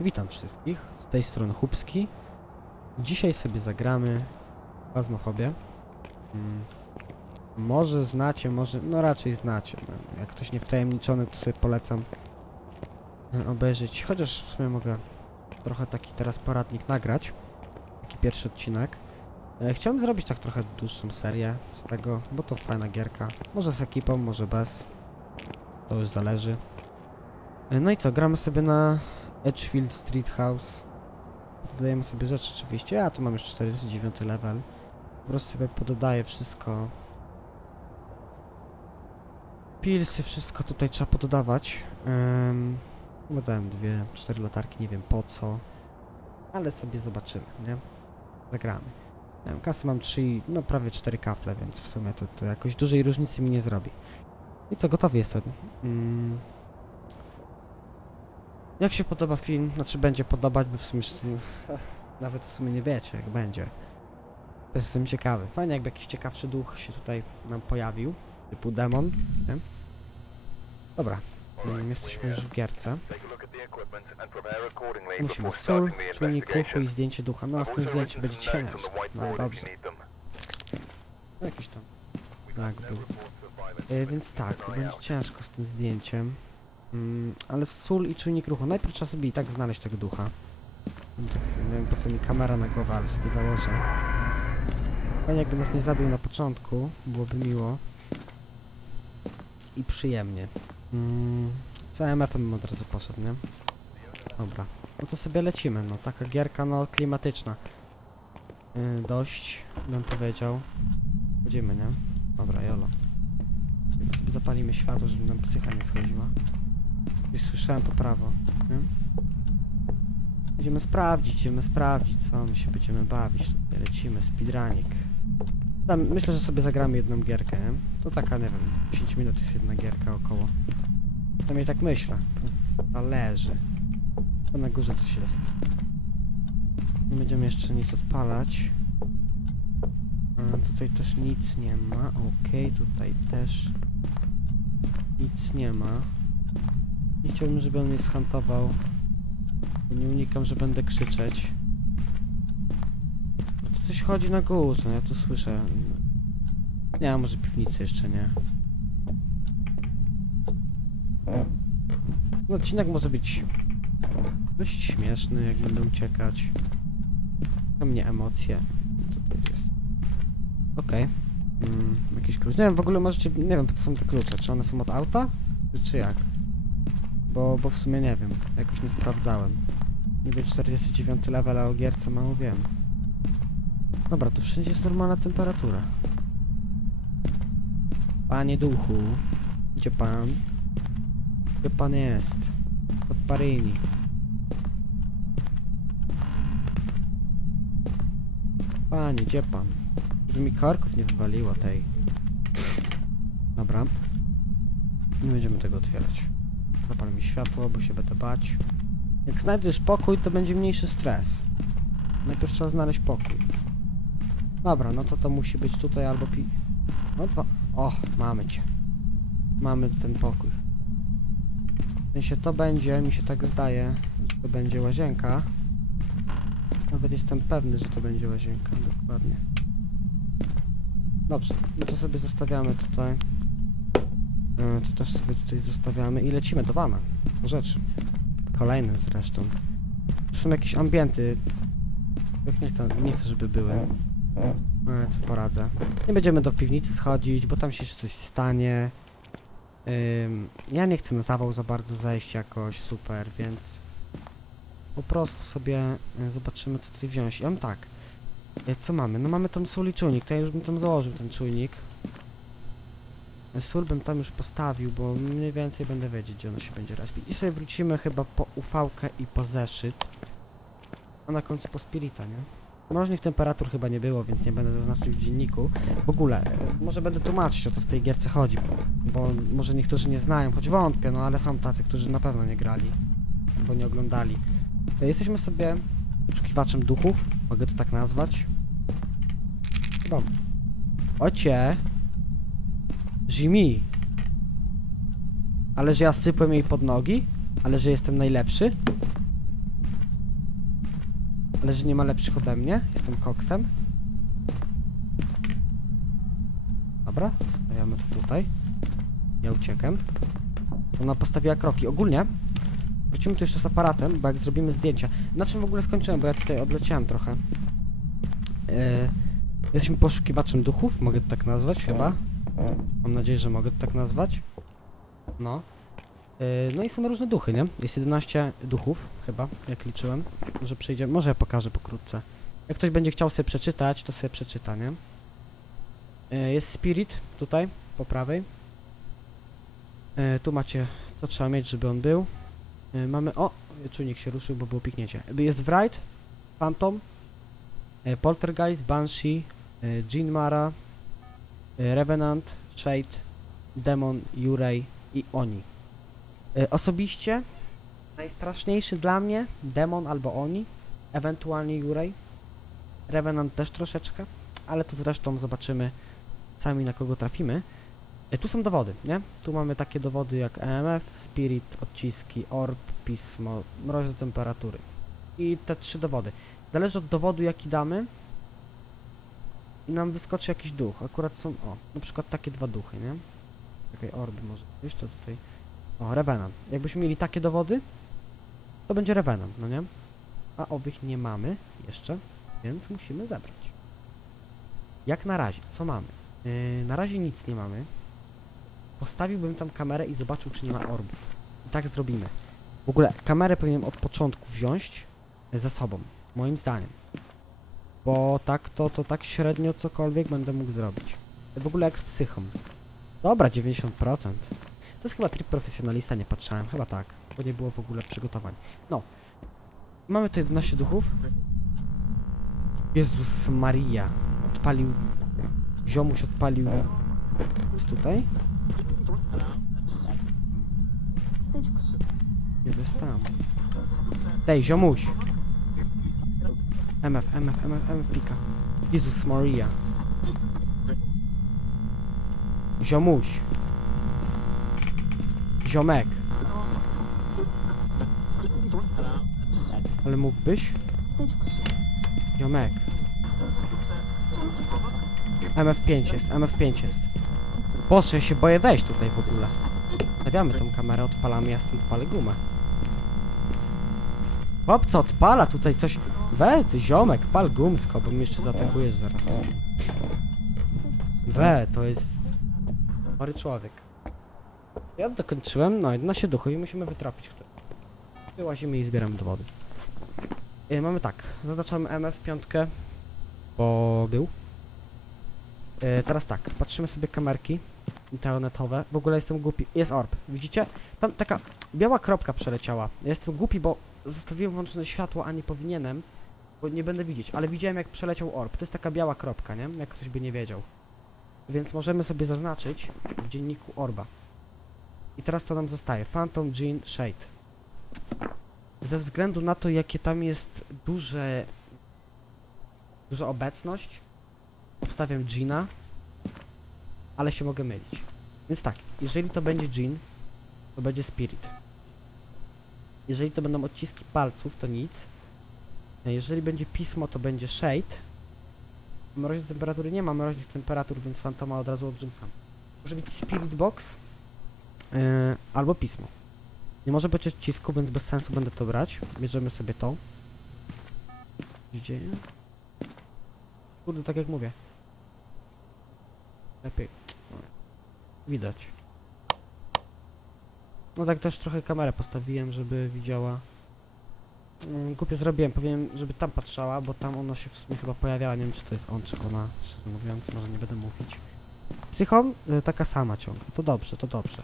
Witam wszystkich, z tej strony Chubski. Dzisiaj sobie zagramy Phasmofobię. Mm, Może znacie, może, no raczej znacie. No, Jak ktoś niewtajemniczony, to sobie polecam e, obejrzeć. Chociaż w sumie mogę trochę taki teraz poradnik nagrać. Taki pierwszy odcinek. E, Chciałem zrobić tak trochę dłuższą serię z tego, bo to fajna gierka. Może z ekipą, może bez. To już zależy. E, No i co, gramy sobie na Edgefield Street House. Dodajemy sobie rzeczy oczywiście. A tu mam już 49 level. Po prostu sobie pododaję wszystko. Pilsy, wszystko tutaj trzeba pododawać. Um, dodałem dwie, cztery latarki, nie wiem po co. Ale sobie zobaczymy, nie? Zagramy. Wiem, kasy mam 3, i- no prawie 4 kafle, więc w sumie to, to jakoś dużej różnicy mi nie zrobi. I co, gotowy jestem. Mm. Jak się podoba film? Znaczy będzie podobać, bo w sumie nawet w sumie nie wiecie jak będzie. Jestem ciekawy. Fajnie jakby jakiś ciekawszy duch się tutaj nam pojawił. Typu demon. Nie? Dobra. Mm, Jesteśmy już w gierce. Musimy sól, czujnik ruchu i zdjęcie ducha. No a z tym zdjęciem będzie ciężko. No dobrze. Jakiś tam. Tak był. E, więc tak, będzie ciężko z tym zdjęciem. Mm, ale sól i czujnik ruchu. Najpierw trzeba sobie i tak znaleźć tego ducha. Tak, nie wiem po co mi kamera na głowę, ale sobie założę. Fajnie jakby nas nie zabił na początku, byłoby miło. I przyjemnie. Mm, z AMF-em bym od razu poszedł, nie? Dobra. No to sobie lecimy, no taka gierka no klimatyczna. Yy, dość, bym powiedział. Chodzimy, nie? Dobra, jolo. Sobie zapalimy światło, żeby nam psycha nie schodziła. Gdzieś słyszałem po prawo, nie? Sprawdzić, idziemy sprawdzić, co my się będziemy bawić. Tutaj lecimy, speedrunik. Tam, myślę, że sobie zagramy jedną gierkę, nie? To taka, nie wiem, 10 minut jest jedna gierka około. Przynajmniej tak myślę. Zależy. To na górze coś jest. Nie będziemy jeszcze nic odpalać. Tutaj też nic nie ma. Okej, tutaj też nic nie ma. Nie chciałbym, żeby on mnie schantował. Nie unikam, że będę krzyczeć. No tu coś chodzi na górze, ja tu słyszę. Nie, a może piwnicy jeszcze nie. No, odcinek może być dość śmieszny, jak będę uciekać. To mnie emocje. Co to jest? Okej. Mm, jakiś klucz. Nie wiem, w ogóle możecie, nie wiem, po co są te klucze. Czy one są od auta? Czy, czy jak? Bo, bo w sumie nie wiem. Jakoś nie sprawdzałem. Niby 49 level, a o gierce mało wiem. Dobra, tu wszędzie jest normalna temperatura. Panie duchu, gdzie pan? Gdzie pan jest? Pod Paryni. Panie, gdzie pan? Żeby mi korków nie wywaliło tej. Dobra. Nie będziemy tego otwierać. Zapal mi światło, bo się będę bać. Jak znajdziesz pokój, to będzie mniejszy stres. Najpierw trzeba znaleźć pokój. Dobra, no to to musi być tutaj albo pi... No dwa... O, mamy cię. Mamy ten pokój. W sensie to będzie, mi się tak zdaje, że to będzie łazienka. Nawet jestem pewny, że to będzie łazienka, dokładnie. Dobrze, no to sobie zostawiamy tutaj. E, To też sobie tutaj zostawiamy i lecimy do wana. Rzeczy. Kolejne zresztą. To są jakieś ambienty. Nie chcę, nie chcę, żeby były. E, Co poradzę. Nie będziemy do piwnicy schodzić, bo tam się jeszcze coś stanie. Ym, ja nie chcę na zawał za bardzo zejść jakoś super, więc po prostu sobie y, zobaczymy co tutaj wziąć. I on tak. Y, co mamy? No mamy tam sól i czujnik, to ja już bym tam założył ten czujnik. Sól bym tam już postawił, bo mniej więcej będę wiedzieć gdzie ono się będzie respić. I sobie wrócimy chyba po ufałkę i po zeszyt. A na końcu po spirita, nie? Mroźnych temperatur chyba nie było, więc nie będę zaznaczył w dzienniku. W ogóle, może będę tłumaczyć o co w tej gierce chodzi, bo może niektórzy nie znają, choć wątpię, no ale są tacy, którzy na pewno nie grali, bo nie oglądali. Jesteśmy sobie poszukiwaczem duchów, mogę to tak nazwać. Chyba. Ocie! Jimmy! Ale że ja sypłem jej pod nogi? Ale że jestem najlepszy? Ale że nie ma lepszych ode mnie. Jestem koksem. Dobra, stawiamy to tutaj. Ja uciekam. Ona postawiła kroki. Ogólnie wrócimy tu jeszcze z aparatem, bo jak zrobimy zdjęcia. Na czym w ogóle skończyłem, bo ja tutaj odleciałem trochę. Yy, jesteśmy poszukiwaczem duchów, mogę to tak nazwać chyba. Mam nadzieję, że mogę to tak nazwać. No. Yy, no i są różne duchy, nie? Jest 11 duchów, chyba, jak liczyłem. Może przyjdziemy, może ja pokażę pokrótce. Jak ktoś będzie chciał sobie przeczytać, to sobie przeczyta, nie? Yy, jest Spirit tutaj, po prawej. Yy, tu macie, co trzeba mieć, żeby on był. Mamy, o, czujnik się ruszył, bo było piknięcie. Jest Wright, Phantom, Poltergeist, Banshee, Jean Mara, Revenant, Shade, Demon, Jurej i Oni. Y, Osobiście najstraszniejszy dla mnie Demon albo Oni, ewentualnie Jurej. Revenant też troszeczkę, ale to zresztą zobaczymy sami na kogo trafimy. Y, Tu są dowody, nie? Tu mamy takie dowody jak EMF, Spirit, odciski, Orb, Pismo, mroźne temperatury. I te trzy dowody. Zależy od dowodu jaki damy nam wyskoczy jakiś duch. Akurat są, o, na przykład takie dwa duchy, nie? Czekaj, orby może. Jeszcze tutaj. O, Revenant. Jakbyśmy mieli takie dowody, to będzie Revenant, no nie? A owych nie mamy jeszcze, więc musimy zebrać. Jak na razie, co mamy? Yy, na razie nic nie mamy. Postawiłbym tam kamerę i zobaczył, czy nie ma orbów. I tak zrobimy. W ogóle kamerę powinienem od początku wziąć ze sobą, moim zdaniem. Bo tak to, to tak średnio cokolwiek będę mógł zrobić. W ogóle jak z psychą. Dobra, 90%. To jest chyba tryb profesjonalista, nie patrzałem, chyba tak, bo nie było w ogóle przygotowań. No. Mamy tu 11 duchów. Jezus Maria. Odpalił... Ziomuś odpalił... Jest tutaj? Jest tam. Dej, ziomuś! MF, MF, MF, MF pika. Jezus Maria. Ziomuś. Ziomek. Ale mógłbyś? Ziomek. MF5 jest, MF5 jest. Boże, ja się boję wejść tutaj w ogóle. Stawiamy tą kamerę, odpalamy, ja stąd odpalę gumę. Chłopco, odpala tutaj coś. We, ty ziomek, pal gumsko, bo mnie jeszcze zaatakujesz zaraz. We, to jest... Chory człowiek. Ja dokończyłem, no 11 duchu i musimy wytrapić który. Wyłazimy i zbieramy dowody. Yy, mamy tak, zaznaczamy MF piątkę, bo był. Yy, teraz tak, patrzymy sobie kamerki internetowe. W ogóle jestem głupi. Jest orb, widzicie? Tam taka biała kropka przeleciała. Jestem głupi, bo zostawiłem włączone światło, a nie powinienem, bo nie będę widzieć, ale widziałem jak przeleciał orb. To jest taka biała kropka, nie? Jak ktoś by nie wiedział. Więc możemy sobie zaznaczyć w dzienniku orba. I teraz to nam zostaje. Phantom, Jean, Shade. Ze względu na to, jakie tam jest duże... Duża obecność, obstawiam Jeana, ale się mogę mylić. Więc tak, jeżeli to będzie Jean, to będzie Spirit. Jeżeli to będą odciski palców, to nic. Jeżeli będzie pismo, to będzie Shade. Mroźnej temperatury nie ma mroźnych temperatur, więc Fantoma od razu odrzucam. Może być Spirit Box yy, albo pismo. Nie może być odcisku, więc bez sensu będę to brać. Bierzemy sobie to. Gdzie? Kurde, tak jak mówię. Lepiej. Widać. No tak też trochę kamerę postawiłem, żeby widziała. Mm, Głupio zrobiłem, powiem, żeby tam patrzała, bo tam ona się w sumie chyba pojawiała. Nie wiem, czy to jest on, czy ona, szczerze mówiąc, może nie będę mówić. Psychom y, taka sama ciągle. To dobrze, to dobrze.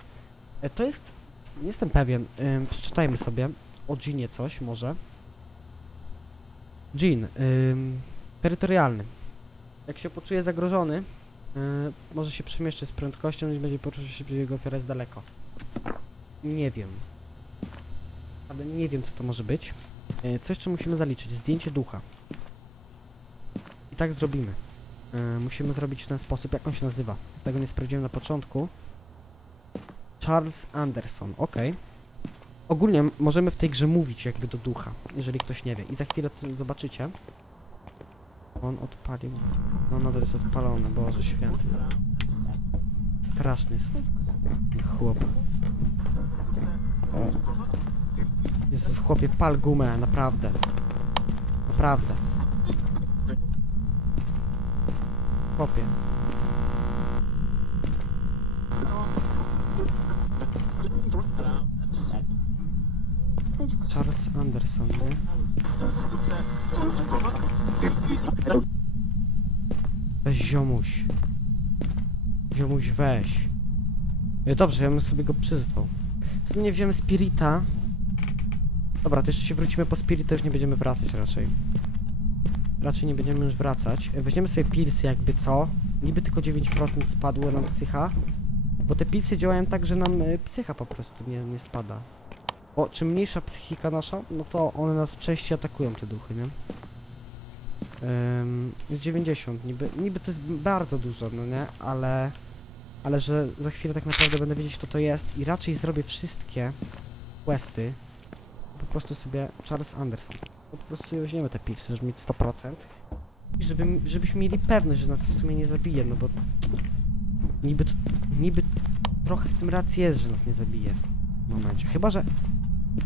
E, to jest. Nie jestem pewien. Przeczytajmy sobie o Jeanie coś, może. Ym, terytorialny. Jak się poczuje zagrożony, y, może się przemieszczy z prędkością i będzie poczuł się, że jego ofiara jest daleko. Nie wiem. Ale nie wiem, co to może być. E, Co jeszcze musimy zaliczyć? Zdjęcie ducha. I tak zrobimy. E, musimy zrobić w ten sposób. Jak on się nazywa? Tego nie sprawdziłem na początku. Charles Anderson, ok. Ogólnie możemy w tej grze mówić jakby do ducha, jeżeli ktoś nie wie. I za chwilę to zobaczycie. On odpalił. No nadal jest odpalony, Boże święty. Straszny jest chłop. Jezus, chłopie, pal gumę, naprawdę. Naprawdę. Chłopie. Charles Anderson, nie? Weź ziomuś. Ziomuś weź. Dobrze, ja bym sobie go przyzwał. Tu nie wziąłem Spirita. Dobra, to jeszcze się wrócimy po Spirita, już nie będziemy wracać raczej. Raczej nie będziemy już wracać. E, Weźmiemy sobie pilsy jakby co. Niby tylko 9% spadło nam psycha. Bo te pilsy działają tak, że nam e, psycha po prostu nie, nie spada. Bo czym mniejsza psychika nasza, no to one nas częściej atakują te duchy, nie? Ym, jest 90, niby, niby to jest bardzo dużo, no nie? Ale, ale że za chwilę tak naprawdę będę wiedzieć kto to jest i raczej zrobię wszystkie questy. Po prostu sobie Charles Anderson. Po prostu weźmiemy te pilsy, żeby mieć 100%. I żeby, żebyśmy mieli pewność, że nas w sumie nie zabije, no bo niby, to, niby trochę w tym racji jest, że nas nie zabije w momencie. Chyba, że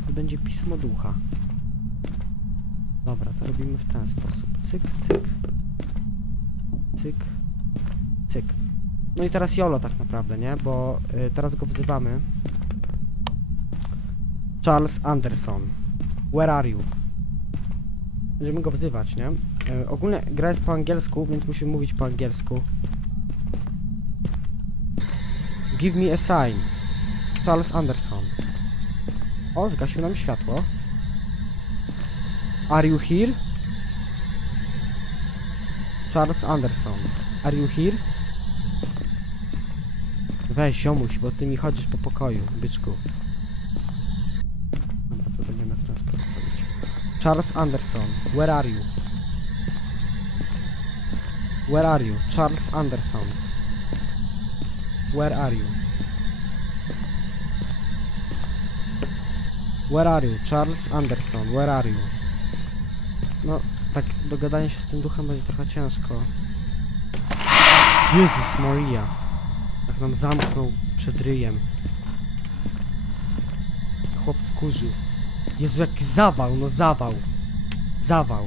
to będzie pismo ducha. Dobra, to robimy w ten sposób. Cyk, cyk. Cyk. Cyk. No i teraz Jolo tak naprawdę, nie? Bo y, teraz go wzywamy. Charles Anderson. Where are you? Będziemy go wzywać, nie? Y, ogólnie gra jest po angielsku, więc musimy mówić po angielsku. Give me a sign. Charles Anderson. O, zgasił nam światło. Are you here? Charles Anderson. Are you here? Weź, ziomuś, bo ty mi chodzisz po pokoju, byczku. Dobra, to będziemy w ten sposób robić. Charles Anderson, where are you? Where are you? Charles Anderson. Where are you? Where are you? Charles Anderson, where are you? No, tak dogadanie się z tym duchem będzie trochę ciężko. Jezus Maria. Jak nam zamknął przed ryjem. Chłop wkurzył. Jezu, jaki zawał, no zawał. Zawał.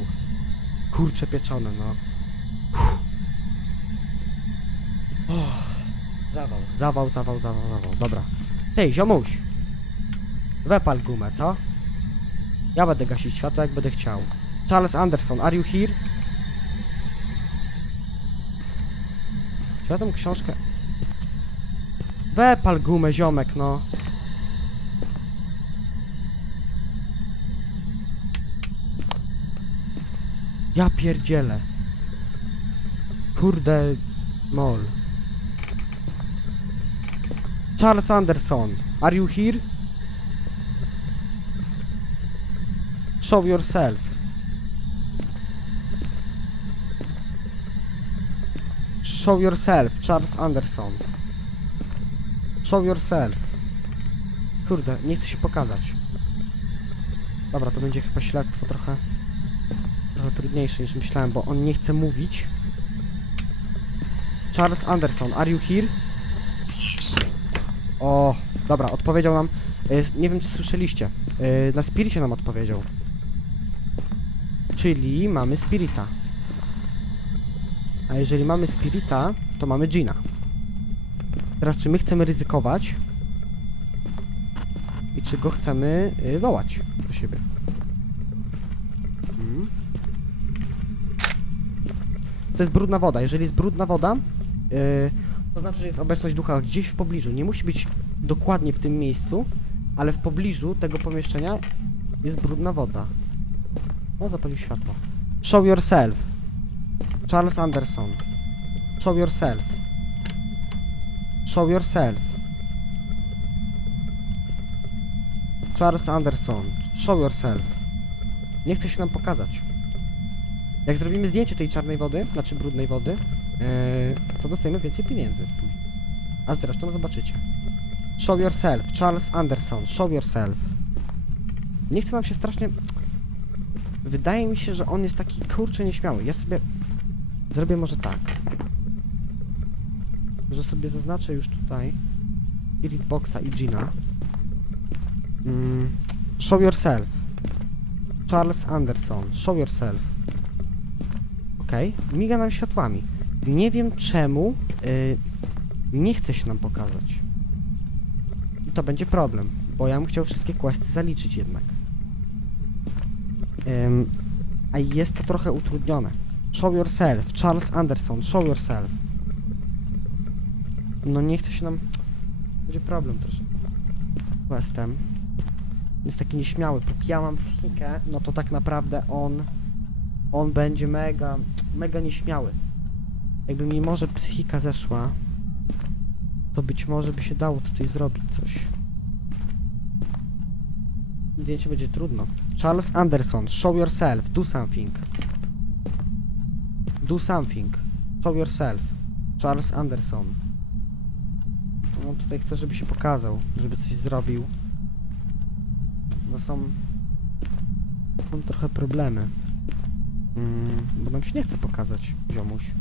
Kurcze pieczone, no. Oh. Zawał. Zawał, zawał, zawał, zawał. Dobra. Hej, ziomuś. Wepal gumę, co? Ja będę gasić światło, jak będę chciał. Charles Anderson, are you here? Czy ja tą książkę... Wepal gumę, ziomek, no. Ja pierdzielę. Kurde... Mol. Charles Anderson, are you here? Show yourself. Show yourself, Charles Anderson. Show yourself. Kurde, nie chcę się pokazać. Dobra, to będzie chyba śledztwo trochę, trochę trudniejsze niż myślałem, bo on nie chce mówić. Charles Anderson, are you here? O, dobra, odpowiedział nam. y, nie wiem, czy słyszeliście. y, na Spiricie nam odpowiedział. Czyli mamy Spirita. A jeżeli mamy Spirita, to mamy Gina. Teraz czy my chcemy ryzykować? I czy go chcemy y, wołać do siebie? Hmm. To jest brudna woda. Jeżeli jest brudna woda, y, to znaczy, że jest obecność ducha gdzieś w pobliżu. Nie musi być dokładnie w tym miejscu, ale w pobliżu tego pomieszczenia jest brudna woda. O, zapalił światło. Show yourself. Charles Anderson. Show yourself. Show yourself. Charles Anderson. Show yourself. Nie chce się nam pokazać. Jak zrobimy zdjęcie tej czarnej wody, znaczy brudnej wody, yy, to dostajemy więcej pieniędzy. A zresztą zobaczycie. Show yourself. Charles Anderson. Show yourself. Nie chce nam się strasznie... Wydaje mi się, że on jest taki kurczę nieśmiały. Ja sobie zrobię może tak. Że sobie zaznaczę już tutaj Spirit Boxa i Gina. Mm, show yourself. Charles Anderson. Show yourself. Okej, miga nam światłami. Nie wiem czemu y, nie chce się nam pokazać. I to będzie problem, bo ja bym chciał wszystkie questy zaliczyć jednak. A jest to trochę utrudnione. Show yourself. Charles Anderson. Show yourself. No nie chce się nam... Będzie problem troszkę. Questem. Jest taki nieśmiały. Ja mam psychikę, no to tak naprawdę on... On będzie mega... Mega nieśmiały. Jakby mi może psychika zeszła, to być może by się dało tutaj zrobić coś. Zdjęcie będzie trudno. Charles Anderson, show yourself, do something. Do something. Show yourself. Charles Anderson. Tutaj chcę, żeby się pokazał, żeby coś zrobił. No są... Są trochę problemy. Mm, bo nam się nie chce pokazać, ziomuś.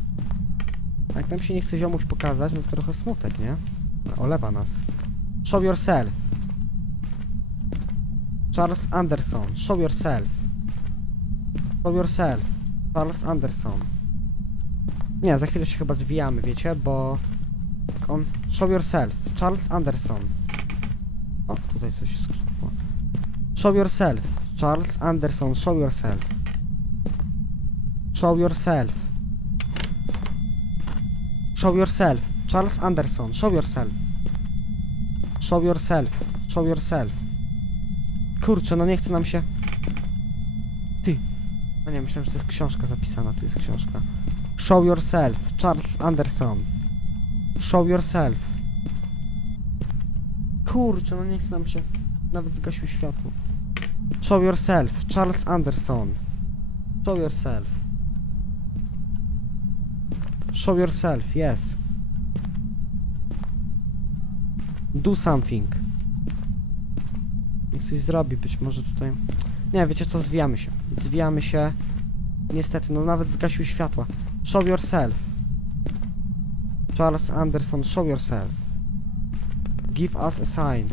A Jak nam się nie chce ziomuś pokazać, no to trochę smutek, nie? Olewa nas. Show yourself. Charles Anderson. Show yourself. Show yourself. Charles Anderson. Nie, za chwilę się chyba zwijamy, wiecie, bo... Tak on... Show yourself. Charles Anderson. O, tutaj coś skrzydło. Show yourself. Charles Anderson. Show yourself. Show yourself. Show yourself. Charles Anderson. Show yourself. Show yourself. Show yourself. Kurczę, no nie chce nam się... Ty. No nie, myślałem, że to jest książka zapisana. Tu jest książka. Show yourself. Charles Anderson. Show yourself. Kurczę, no nie chce nam się... Nawet zgasił światło. Show yourself. Charles Anderson. Show yourself. Show yourself, yes. Do something. Niech coś zrobi, być może tutaj... Nie, wiecie co, zwijamy się. Zwijamy się. Niestety, no nawet zgasił światła. Show yourself. Charles Anderson, show yourself. Give us a sign.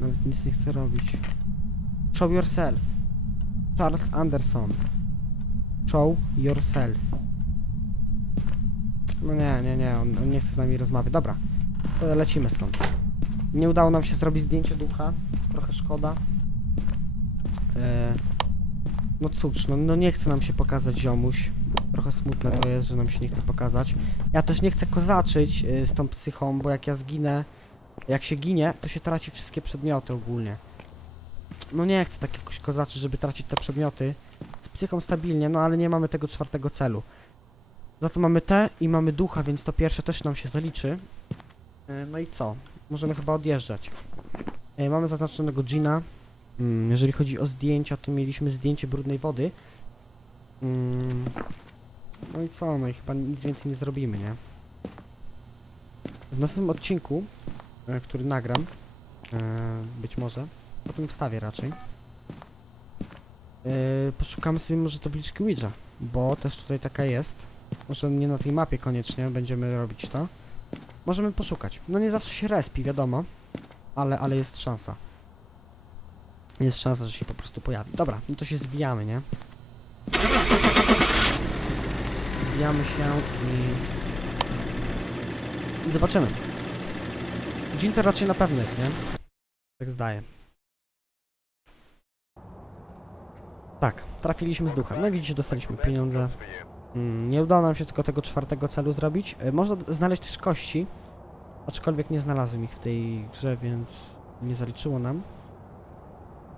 Nawet nic nie chcę robić. Show yourself. Charles Anderson. Show yourself. No nie, nie, nie, on, on nie chce z nami rozmawiać. Dobra, lecimy stąd. Nie udało nam się zrobić zdjęcie ducha. Trochę szkoda. E, no cóż, no, no nie chce nam się pokazać ziomuś. Trochę smutne to jest, że nam się nie chce pokazać. Ja też nie chcę kozaczyć y, z tą psychą, bo jak ja zginę, jak się ginie, to się traci wszystkie przedmioty ogólnie. No nie chcę tak jakoś kozaczyć, żeby tracić te przedmioty. Z psychą stabilnie, no ale nie mamy tego czwartego celu. Za to mamy te i mamy ducha, więc to pierwsze też nam się zaliczy. E, No i co? Możemy chyba odjeżdżać. E, Mamy zaznaczonego Gina. Mm, Jeżeli chodzi o zdjęcia, to mieliśmy zdjęcie brudnej wody. Mm, No i co? No i chyba nic więcej nie zrobimy, nie? W następnym odcinku, e, który nagram, e, być może, potem wstawię raczej, e, poszukamy sobie może tabliczki Ouija, bo też tutaj taka jest. Może nie na tej mapie koniecznie będziemy robić to. Możemy poszukać. No nie zawsze się respi, wiadomo, ale, ale jest szansa. Jest szansa, że się po prostu pojawi. Dobra, no to się zwijamy, nie? Zwijamy się i... I zobaczymy. Dzień to raczej na pewno jest, nie? Tak zdaje. Tak, trafiliśmy z ducha. No widzicie, dostaliśmy pieniądze. Mm, nie udało nam się tylko tego czwartego celu zrobić. E, można znaleźć też kości, aczkolwiek nie znalazłem ich w tej grze, więc nie zaliczyło nam.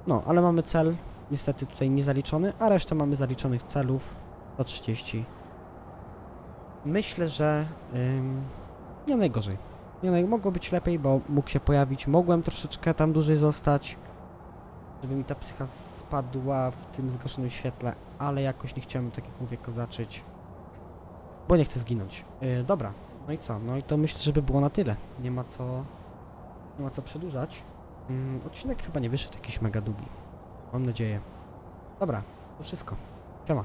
No, ale mamy cel, niestety tutaj niezaliczony, a resztę mamy zaliczonych celów 130. Myślę, że ym, nie najgorzej. Nie naj... Mogło być lepiej, bo mógł się pojawić. Mogłem troszeczkę tam dłużej zostać, żeby mi ta psycha spadła w tym zgaszonym świetle, ale jakoś nie chciałem, tak jak mówię, kozaczyć. Bo nie chcę zginąć. Yy, dobra, no i co? No i to myślę, żeby było na tyle. Nie ma co... Nie ma co przedłużać. Mm, odcinek chyba nie wyszedł jakiś mega długi. Mam nadzieję. Dobra, to wszystko. Siema.